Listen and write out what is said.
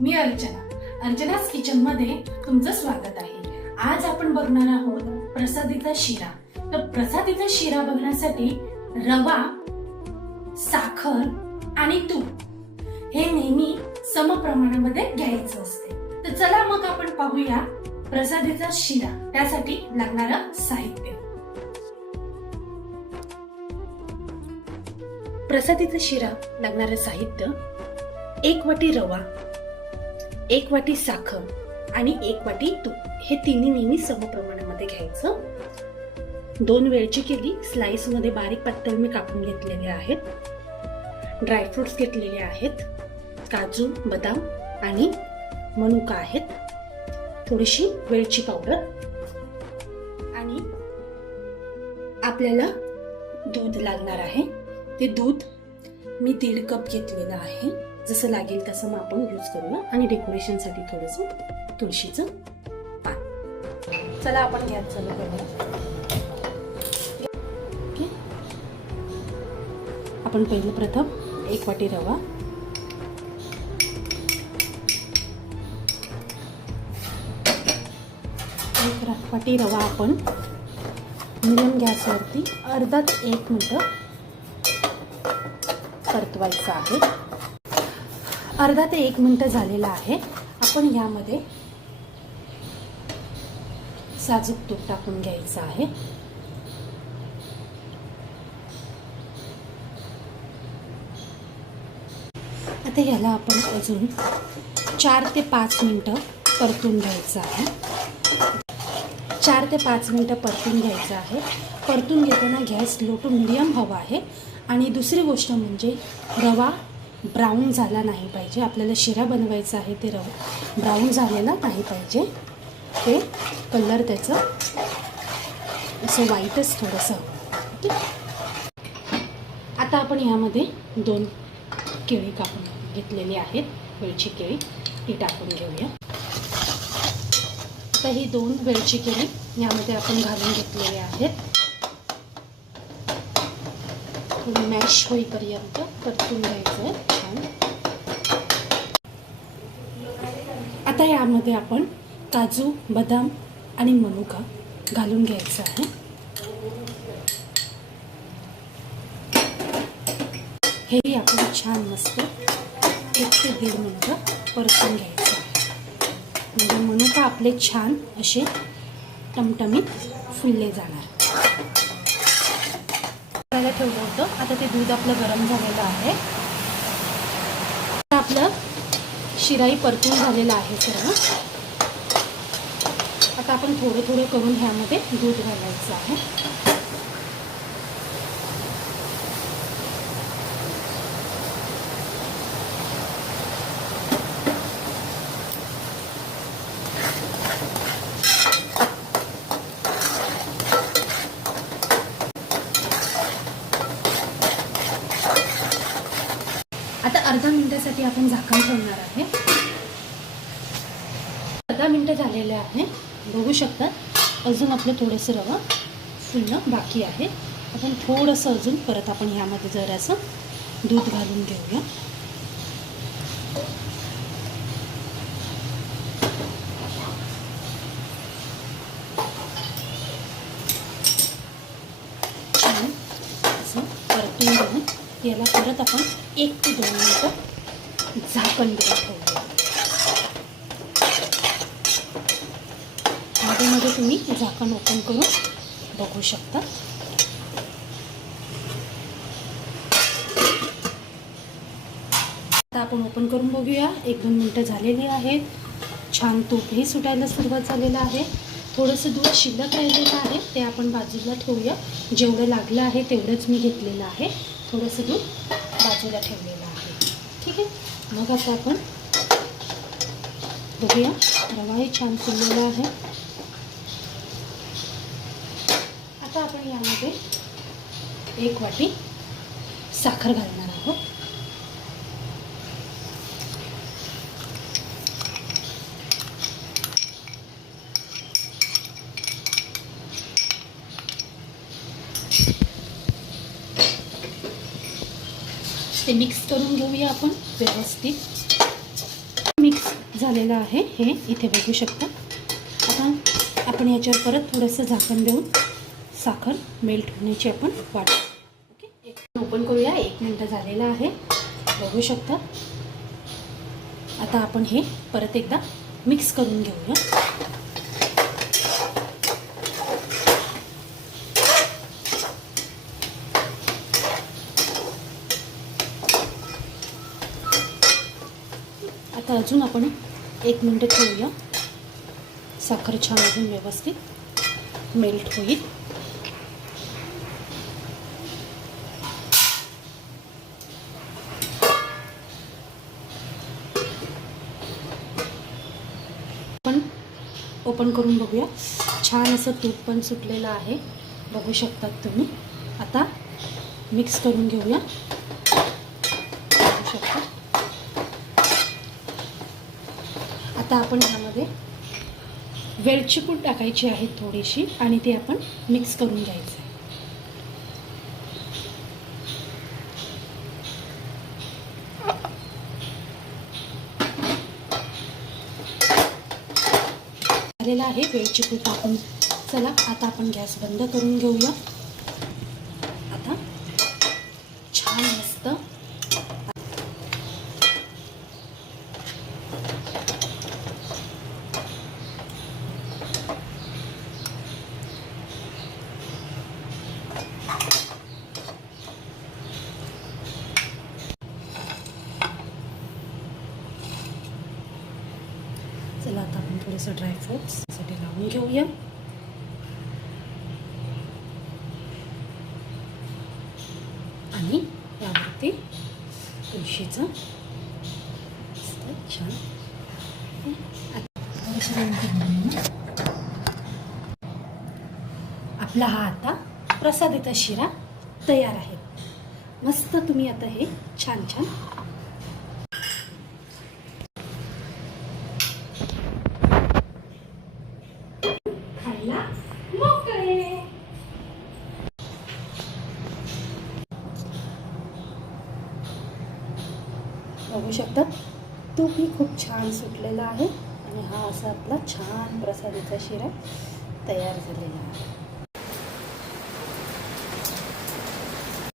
मी अर्चनाच kitchen मध्ये तुमचं स्वागत आहे। आज आपण बघणार आहोत प्रसादीचा शिरा। तर प्रसादीचा शिरा बघण्यासाठी रवा, साखर आणि तूप हे नेहमी समप्रमाणामध्ये घ्यायचं असते। तर चला मग आपण पाहूया प्रसादीचा शिरा, त्यासाठी लागणारं साहित्य। प्रसादीचा शिरा लागणारं साहित्य: 1 वाटी रवा, 1 वाटी साखर आणि 1 वाटी तूप। हे तिन्ही नेहमी समप्रमाणामध्ये घ्यायचं। 2 वेलची केली स्लाइस मध्ये बारीक पातळ मी कापून घेतलेले आहेत। ड्रायफ्रुट्स घेतलेले आहेत, काजू, बदाम आणि मनुका आहेत। थोडीशी वेलची पावडर आणि आपल्याला दूध लागणार आहे। ते दूध मी 1.5 कप घेतलेलं आहे। जसं लागेल तसं मग आपण यूज करूया। आणि डेकोरेशन साठी थोडंसं तुळशीचं पान। चला आपण गॅस चालू करूया। आपण पहिलं प्रथम 1 वाटी रवा, 1 वाटी रवा आपण मिडियम गॅसवरती अर्धा ते 1 मिनिट परतवायचं आहे। अर्धा ते 1 मिनिट झालेला आहे। आपण यामध्ये साजूक तूप टाकून घ्यायचं आहे। आता याला आपण अजून 4 ते 5 मिनिटं परतून घ्यायचं आहे। 4 ते 5 मिनिटं परतून घ्यायचं आहे। परतून घेताना गॅस लो टू मीडियम हवा आहे। आणि दुसरी गोष्ट म्हणजे रवा ब्राऊन झाला नाही पाहिजे। आपल्याला शिरा बनवायचा आहे, ते रवा ब्राऊन झालेला नाही पाहिजे। ते कलर त्याचं असं व्हाईटच थोडंसं हवं। आता आपण यामध्ये 2 केळी कापून घेतलेली आहेत, वेलची केळी, ती टाकून घेऊया। आता ही 2 वेलची केळी यामध्ये आपण घालून घेतलेले आहेत। थोडी मॅश होईपर्यंत परतून घ्यायचं छान। आता यामध्ये आपण काजू, बदाम आणि मनुका घालून घ्यायचं आहे। हे आपण छान मस्त 1 ते 1.5 मिनिटं परतून घ्यायचं आहे। म्हणजे मनुका आपले छान असे टमटमीत फुलले जाणार। ठेवलं होतं, आता ते दूध आपलं गरम झालेलं आहे। आपलं शिराई परतून झालेलं आहे सर्व। आता आपण थोडं थोडं करून ह्यामध्ये दूध घालायचं आहे। आता अर्धा मिनिटासाठी आपण झाकण ठेवणार आहे। अर्धा मिनिट झालेले आहे, बघू शकता। अजून आपलं थोडंसं रवा फुलणं बाकी आहे। आपण थोडंसं अजून परत आपण ह्यामध्ये जरासं दूध घालून घेऊया। छान असं परतून घेऊन याला परत आपण 1 ते 2 मिनिटं झाकण देऊन ठेवूया। मध्ये तुम्ही झाकण ओपन करून बघू शकता। आता आपण ओपन करून बघूया। 1-2 मिनिटं झालेली आहेत। छान तूपही सुटायला सुरुवात झालेलं आहे। थोडंसं दूध शिल्लक राहिलेलं आहे, ते आपण बाजूला ठेवूया। जेवढं लागलं आहे तेवढंच मी घेतलेलं आहे। थोडंसं दूध बाजूला ठेवलेलं आहे, ठीक आहे। मग आता आपण बघूया, रवाही छान फुललेला आहे। आता आपण यामध्ये 1 वाटी साखर घालणार आहोत। ते मिक्स करून घेऊया आपण व्यवस्थित। मिक्स झालेलं आहे हे इथे बघू शकता. आता आपण याच्यावर परत थोडंसं झाकण देऊन साखर मेल्ट होण्याची आपण वाट. ओके, ओपन करूया. 1 मिनिट झालेलं आहे बघू शकता. आता आपण हे परत एकदा मिक्स करून घेऊया. आता अजून आपण 1 मिनिट ठेवूया. साखर छान अजून व्यवस्थित मेल्ट होईल. पण ओपन करून बघूया. छान असं तूप पण सुटलेलं आहे बघू शकतात तुम्ही. आता मिक्स करून घेऊया. बघू शकता. आता आपण ह्यामध्ये वेलची पूड टाकायची आहे थोडीशी आणि ती आपण मिक्स करून घ्यायचं आहे. झालेलं आहे वेलची पूड टाकून. चला आता आपण गॅस बंद करून घेऊया. आता छान मस्त चला आता आपण थोडंसं ड्रायफ्रूट्ससाठी लावून घेऊया. आणि यावरती तुळशीचं छान आपला हा आता प्रसादित शिरा तयार आहे. मस्त तुम्ही आता हे छान छान खायला मोकळे. बघू शकतात तूपही खूप छान सुटलेला आहे आणि हा असा आपला छान प्रसादाचा शिरा तयार झालेला आहे.